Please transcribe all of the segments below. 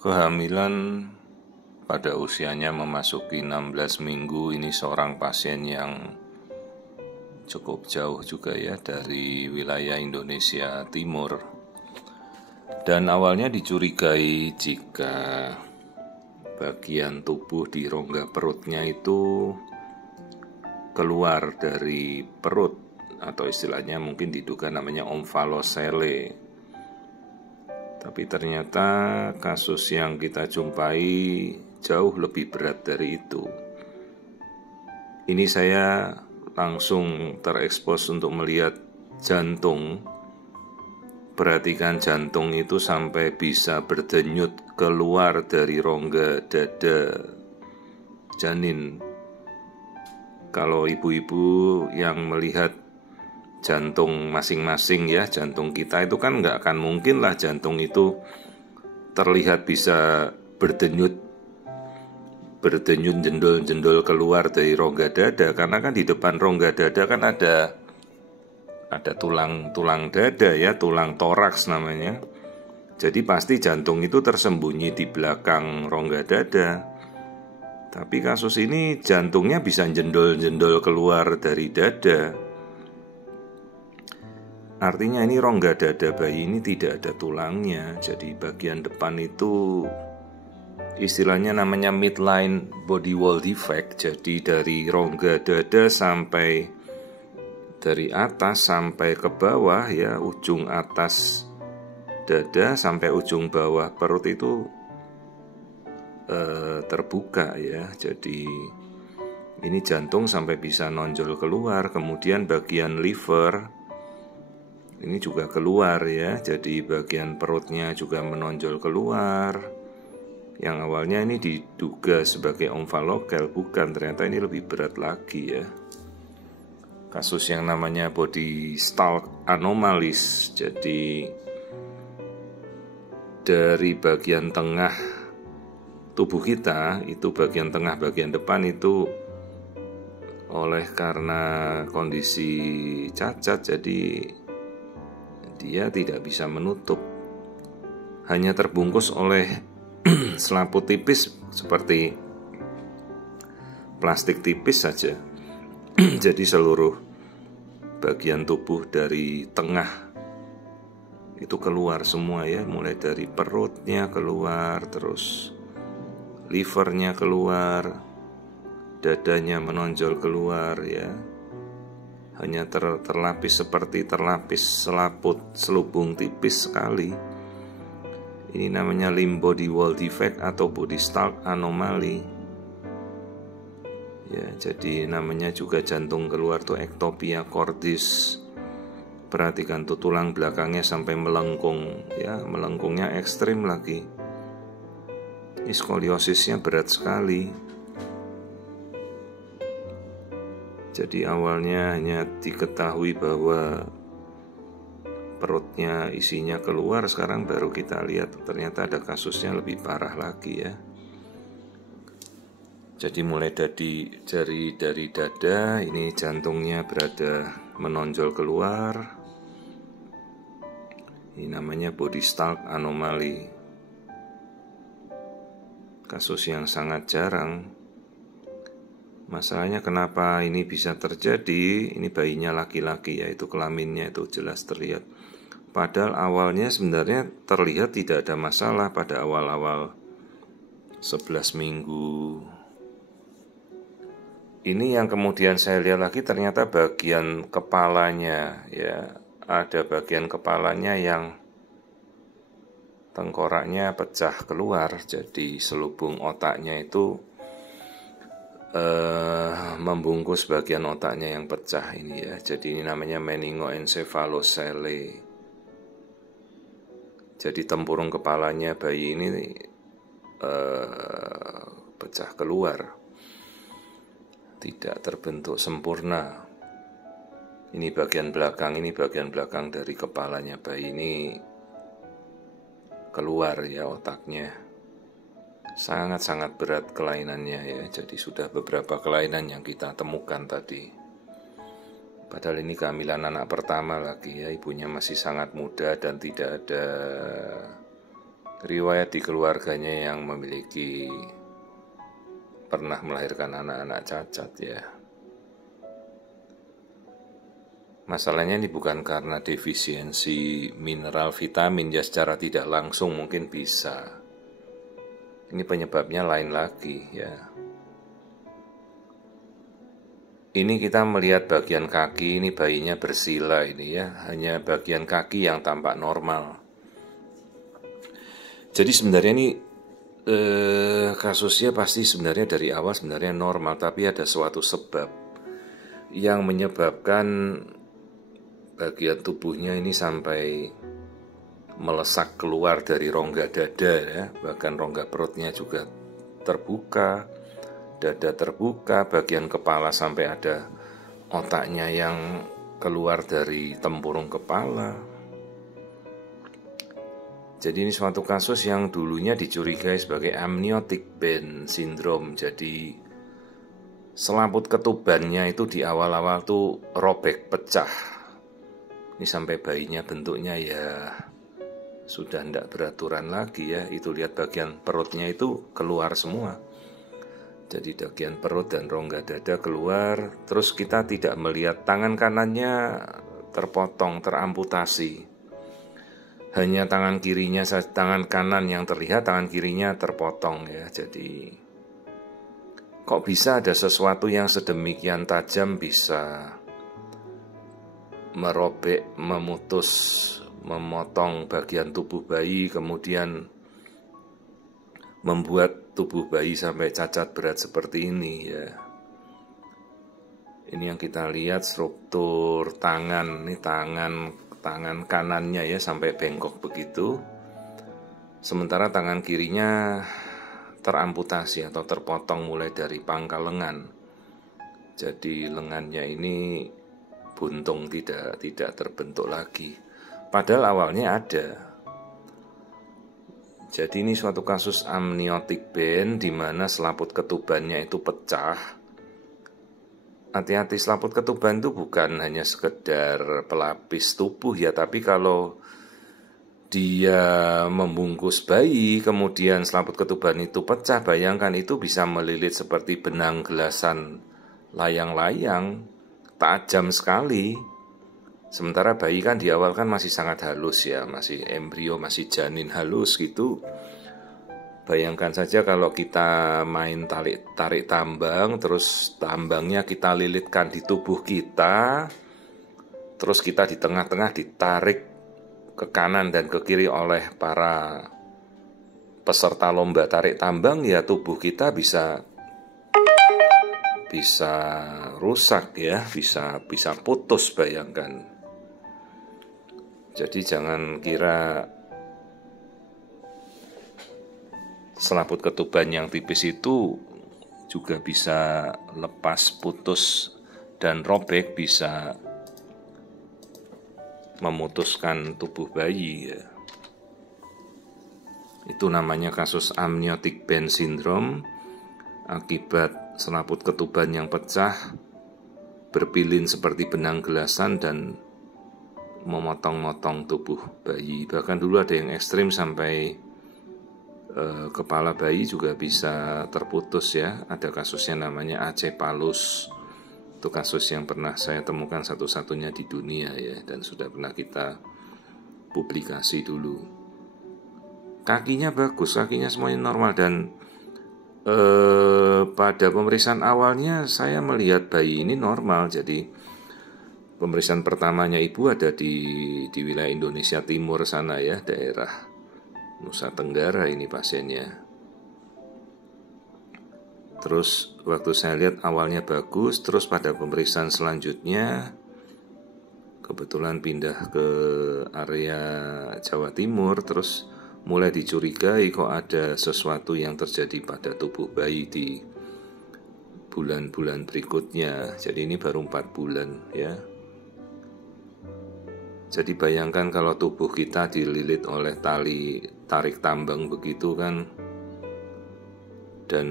Kehamilan pada usianya memasuki 16 minggu ini seorang pasien yang cukup jauh juga ya dari wilayah Indonesia Timur. Dan awalnya dicurigai jika bagian tubuh di rongga perutnya itu keluar dari perut, atau istilahnya mungkin diduga namanya omvalocele. Tapi ternyata kasus yang kita jumpai jauh lebih berat dari itu. Ini saya langsung terekspos untuk melihat jantung. Perhatikan, jantung itu sampai bisa berdenyut keluar dari rongga dada janin. Kalau ibu-ibu yang melihat jantung masing-masing ya, jantung kita itu kan nggak akan mungkin lah jantung itu terlihat bisa berdenyut jendol-jendol keluar dari rongga dada, karena kan di depan rongga dada kan ada tulang dada ya, tulang toraks namanya. Jadi pasti jantung itu tersembunyi di belakang rongga dada. Tapi kasus ini jantungnya bisa jendol-jendol keluar dari dada. Artinya ini rongga dada bayi ini tidak ada tulangnya. Jadi bagian depan itu istilahnya namanya midline body wall defect. Jadi dari rongga dada sampai dari atas sampai ke bawah ya, ujung atas dada sampai ujung bawah perut itu terbuka ya. Jadi ini jantung sampai bisa nonjol keluar. Kemudian bagian liver ini juga keluar ya, jadi bagian perutnya juga menonjol keluar. Yang awalnya ini diduga sebagai omfalokel, bukan, ternyata ini lebih berat lagi ya. Kasus yang namanya body stalk anomalies. Jadi dari bagian tengah tubuh kita, itu bagian tengah bagian depan itu oleh karena kondisi cacat, jadi dia tidak bisa menutup, hanya terbungkus oleh selaput tipis seperti plastik tipis saja. Jadi seluruh bagian tubuh dari tengah itu keluar semua ya, mulai dari perutnya keluar, terus livernya keluar, dadanya menonjol keluar ya. Hanya terlapis seperti terlapis selaput selubung tipis sekali. Ini namanya limb body wall defect atau body stalk anomaly. Ya, jadi namanya juga jantung keluar tuh ectopia cordis. Perhatikan tuh tulang belakangnya sampai melengkung ya, melengkungnya ekstrim lagi. Ini skoliosisnya berat sekali. Jadi awalnya hanya diketahui bahwa perutnya isinya keluar, sekarang baru kita lihat ternyata ada kasusnya lebih parah lagi ya. Jadi mulai dari dada, ini jantungnya berada menonjol keluar. Ini namanya body stalk anomaly. Kasus yang sangat jarang. Masalahnya kenapa ini bisa terjadi? Ini bayinya laki-laki, yaitu kelaminnya itu jelas terlihat. Padahal awalnya sebenarnya terlihat tidak ada masalah pada awal-awal 11 minggu. Ini yang kemudian saya lihat lagi, ternyata bagian kepalanya ya, ada bagian kepalanya yang tengkoraknya pecah keluar. Jadi selubung otaknya itu membungkus bagian otaknya yang pecah ini ya. Jadi ini namanya meningoencephalocele. Jadi tempurung kepalanya bayi ini pecah keluar, tidak terbentuk sempurna. Ini bagian belakang dari kepalanya bayi ini keluar ya otaknya. Sangat-sangat berat kelainannya ya. Jadi sudah beberapa kelainan yang kita temukan tadi. Padahal ini kehamilan anak pertama lagi ya, ibunya masih sangat muda dan tidak ada riwayat di keluarganya yang memiliki pernah melahirkan anak-anak cacat ya. Masalahnya ini bukan karena defisiensi mineral vitamin ya, secara tidak langsung mungkin bisa. Ini penyebabnya lain lagi ya. Ini kita melihat bagian kaki, ini bayinya bersila ini ya, hanya bagian kaki yang tampak normal. Jadi sebenarnya ini kasusnya pasti sebenarnya dari awal sebenarnya normal, tapi ada suatu sebab yang menyebabkan bagian tubuhnya ini sampai melesak keluar dari rongga dada ya, bahkan rongga perutnya juga terbuka, dada terbuka, bagian kepala sampai ada otaknya yang keluar dari tempurung kepala. Jadi ini suatu kasus yang dulunya dicurigai sebagai amniotic band syndrome. Jadi selaput ketubannya itu di awal-awal tuh robek, pecah. Ini sampai bayinya bentuknya ya sudah tidak beraturan lagi ya. Itu lihat bagian perutnya itu keluar semua. Jadi bagian perut dan rongga dada keluar. Terus kita tidak melihat tangan kanannya terpotong, teramputasi. Hanya tangan kirinya, tangan kanan yang terlihat, tangan kirinya terpotong ya. Jadi kok bisa ada sesuatu yang sedemikian tajam bisa merobek, memutus, memotong bagian tubuh bayi, kemudian membuat tubuh bayi sampai cacat berat seperti ini ya. Ini yang kita lihat struktur tangan, ini tangan kanannya ya sampai bengkok begitu. Sementara tangan kirinya teramputasi atau terpotong mulai dari pangkal lengan. Jadi lengannya ini buntung, tidak terbentuk lagi. Padahal awalnya ada. Jadi ini suatu kasus amniotic band di mana selaput ketubannya itu pecah. Hati-hati, selaput ketuban itu bukan hanya sekedar pelapis tubuh ya, tapi kalau dia membungkus bayi, kemudian selaput ketuban itu pecah, bayangkan itu bisa melilit seperti benang gelasan layang-layang, tajam sekali. Sementara bayi kan di awal kan masih sangat halus ya, masih embrio, masih janin halus gitu. Bayangkan saja kalau kita main tarik tambang, terus tambangnya kita lilitkan di tubuh kita, terus kita di tengah-tengah ditarik ke kanan dan ke kiri oleh para peserta lomba tarik tambang, ya tubuh kita bisa rusak ya, bisa putus, bayangkan. Jadi jangan kira selaput ketuban yang tipis itu juga bisa lepas, putus, dan robek, bisa memutuskan tubuh bayi ya. Itu namanya kasus amniotic band syndrome, akibat selaput ketuban yang pecah, berpilin seperti benang gelasan dan memotong-motong tubuh bayi. Bahkan dulu ada yang ekstrim sampai kepala bayi juga bisa terputus ya. Ada kasusnya namanya acephalus. Itu kasus yang pernah saya temukan satu-satunya di dunia ya, dan sudah pernah kita publikasi dulu. Kakinya bagus, kakinya semuanya normal, dan pada pemeriksaan awalnya saya melihat bayi ini normal. Jadi pemeriksaan pertamanya ibu ada di wilayah Indonesia Timur sana ya, daerah Nusa Tenggara ini pasiennya. Terus waktu saya lihat awalnya bagus, terus pada pemeriksaan selanjutnya kebetulan pindah ke area Jawa Timur, terus mulai dicurigai kok ada sesuatu yang terjadi pada tubuh bayi di bulan-bulan berikutnya. Jadi ini baru 4 bulan ya. Jadi bayangkan kalau tubuh kita dililit oleh tali tarik tambang begitu kan, dan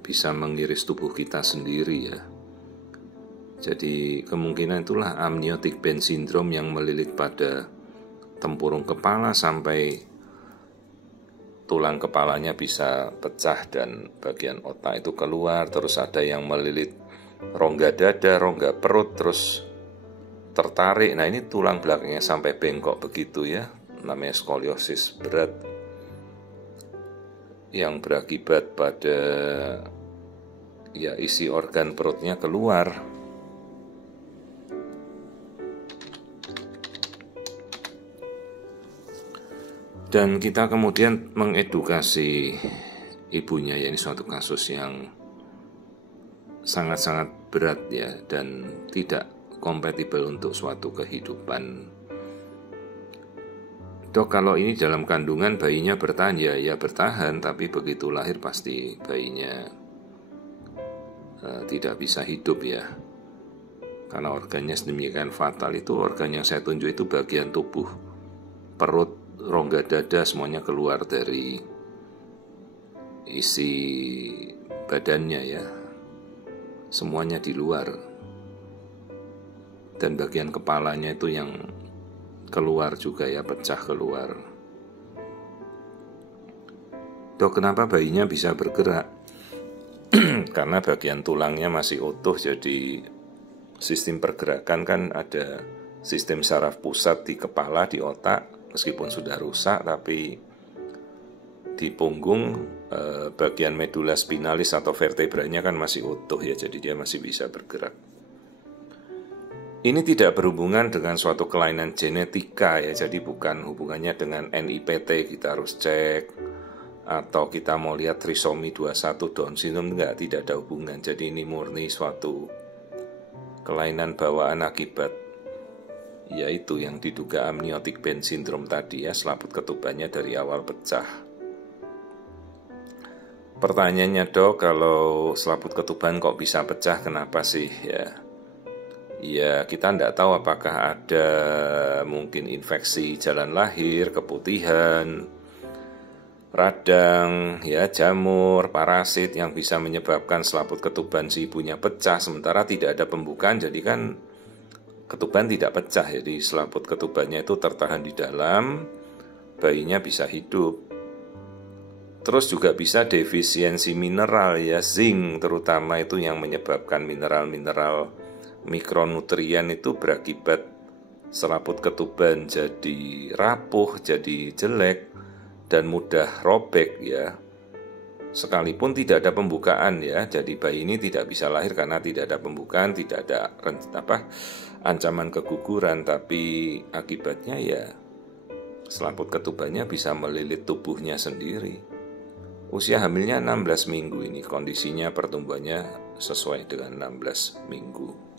bisa mengiris tubuh kita sendiri ya. Jadi kemungkinan itulah amniotic band syndrome yang melilit pada tempurung kepala sampai tulang kepalanya bisa pecah dan bagian otak itu keluar. Terus ada yang melilit rongga dada, rongga perut, terus tertarik. Nah, ini tulang belakangnya sampai bengkok begitu ya, namanya skoliosis berat yang berakibat pada ya isi organ perutnya keluar. Dan kita kemudian mengedukasi ibunya, ya ini suatu kasus yang sangat-sangat berat ya, dan tidak kompatibel untuk suatu kehidupan. Dok, kalau ini dalam kandungan bayinya bertahan, ya bertahan, tapi begitu lahir pasti bayinya tidak bisa hidup ya, karena organnya sedemikian fatal. Itu organ yang saya tunjuk itu bagian tubuh, perut, rongga dada, semuanya keluar dari isi badannya ya, semuanya di luar. Dan bagian kepalanya itu yang keluar juga ya, pecah keluar. Dok, kenapa bayinya bisa bergerak? Karena bagian tulangnya masih utuh, jadi sistem pergerakan kan ada sistem saraf pusat di kepala, di otak. Meskipun sudah rusak, tapi di punggung bagian medula spinalis atau vertebranya kan masih utuh ya, jadi dia masih bisa bergerak. Ini tidak berhubungan dengan suatu kelainan genetika ya, jadi bukan hubungannya dengan NIPT kita harus cek, atau kita mau lihat trisomi 21 Down syndrome, tidak ada hubungan. Jadi ini murni suatu kelainan bawaan akibat yaitu yang diduga amniotic band syndrome tadi ya, selaput ketubannya dari awal pecah. Pertanyaannya, dok, kalau selaput ketuban kok bisa pecah, kenapa sih ya? Ya kita tidak tahu apakah ada mungkin infeksi jalan lahir, keputihan, radang, ya jamur, parasit yang bisa menyebabkan selaput ketuban si ibunya pecah, sementara tidak ada pembukaan, jadi kan ketuban tidak pecah, jadi selaput ketubannya itu tertahan di dalam, bayinya bisa hidup. Terus juga bisa defisiensi mineral ya, zinc terutama itu yang menyebabkan mineral-mineral mikronutrien itu berakibat selaput ketuban jadi rapuh, jadi jelek dan mudah robek ya. Sekalipun tidak ada pembukaan ya, jadi bayi ini tidak bisa lahir karena tidak ada pembukaan, tidak ada ancaman keguguran, tapi akibatnya ya selaput ketubannya bisa melilit tubuhnya sendiri. Usia hamilnya 16 minggu ini, kondisinya pertumbuhannya sesuai dengan 16 minggu.